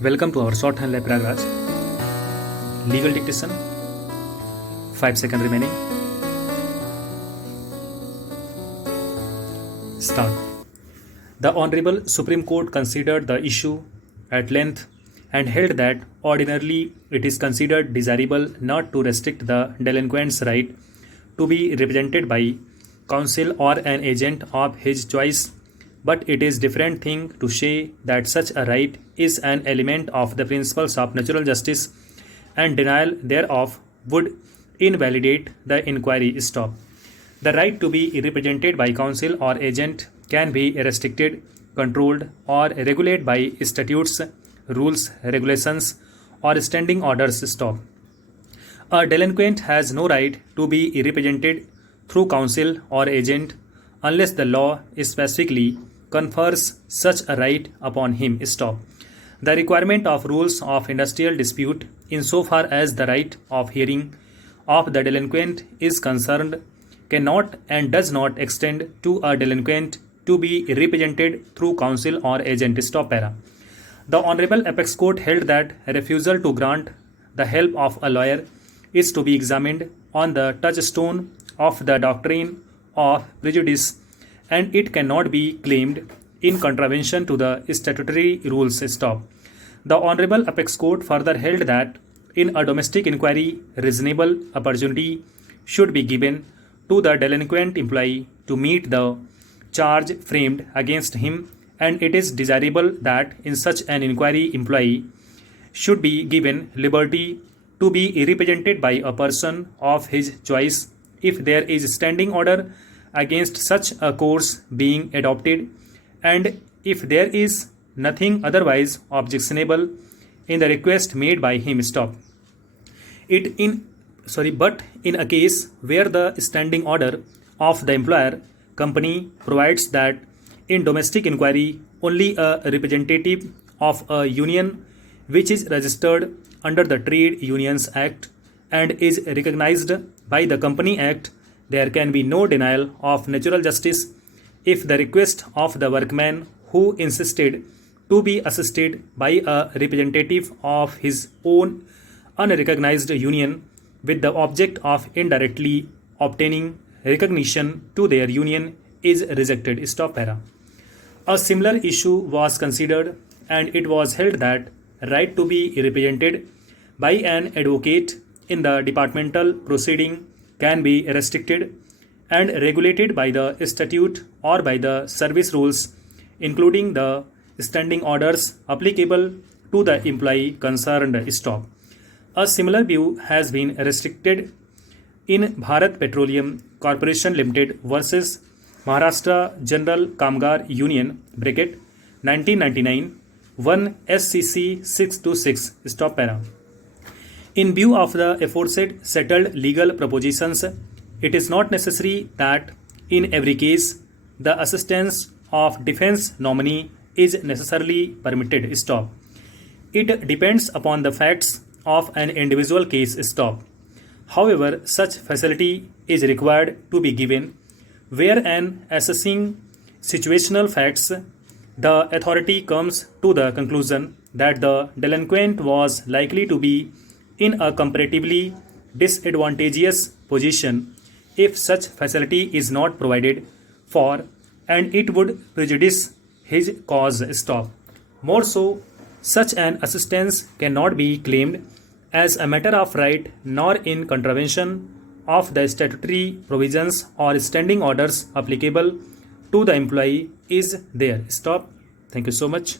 Welcome to our Shorthand Lab Prayagraj. Legal dictation. 5 seconds remaining. Start. The Honorable Supreme Court considered the issue at length and held that ordinarily it is considered desirable not to restrict the delinquent's right to be represented by counsel or an agent of his choice, but it is different thing to say that such a right is an element of the principles of natural justice and denial thereof would invalidate the inquiry. Stop. The right to be represented by counsel or agent can be restricted, controlled, or regulated by statutes, rules, regulations, or standing orders. Stop. A delinquent has no right to be represented through counsel or agent unless the law specifically confers such a right upon him. Stop. The requirement of rules of industrial dispute insofar as the right of hearing of the delinquent is concerned cannot and does not extend to a delinquent to be represented through counsel or agent. Stop para. The Honorable Apex Court held that a refusal to grant the help of a lawyer is to be examined on the touchstone of the doctrine of prejudice, and it cannot be claimed in contravention to the statutory rules. Stop. The Honorable Apex Court further held that in a domestic inquiry, reasonable opportunity should be given to the delinquent employee to meet the charge framed against him, and it is desirable that in such an inquiry employee should be given liberty to be represented by a person of his choice if there is standing order against such a course being adopted, and if there is nothing otherwise objectionable in the request made by him. Stop. But in a case where the standing order of the employer company provides that in domestic inquiry only a representative of a union which is registered under the Trade Unions Act and is recognized by the Company Act, there can be no denial of natural justice if the request of the workman who insisted to be assisted by a representative of his own unrecognized union with the object of indirectly obtaining recognition to their union is rejected. Stop para. A similar issue was considered, and it was held that right to be represented by an advocate in the departmental proceeding can be restricted and regulated by the statute or by the service rules, including the standing orders applicable to the employee concerned. Stop. A similar view has been restricted in Bharat Petroleum Corporation Limited versus Maharashtra General Kamgar Union bracket 1999 1 SCC 626. Stop para. In view of the aforesaid settled legal propositions, it is not necessary that in every case the assistance of defense nominee is necessarily permitted. Stop. It depends upon the facts of an individual case. Stop. However, such facility is required to be given where an assessing situational facts the authority comes to the conclusion that the delinquent was likely to be in a comparatively disadvantageous position if such facility is not provided for, and it would prejudice his cause. Stop. More so, such an assistance cannot be claimed as a matter of right nor in contravention of the statutory provisions or standing orders applicable to the employee is there. Stop. Thank you so much.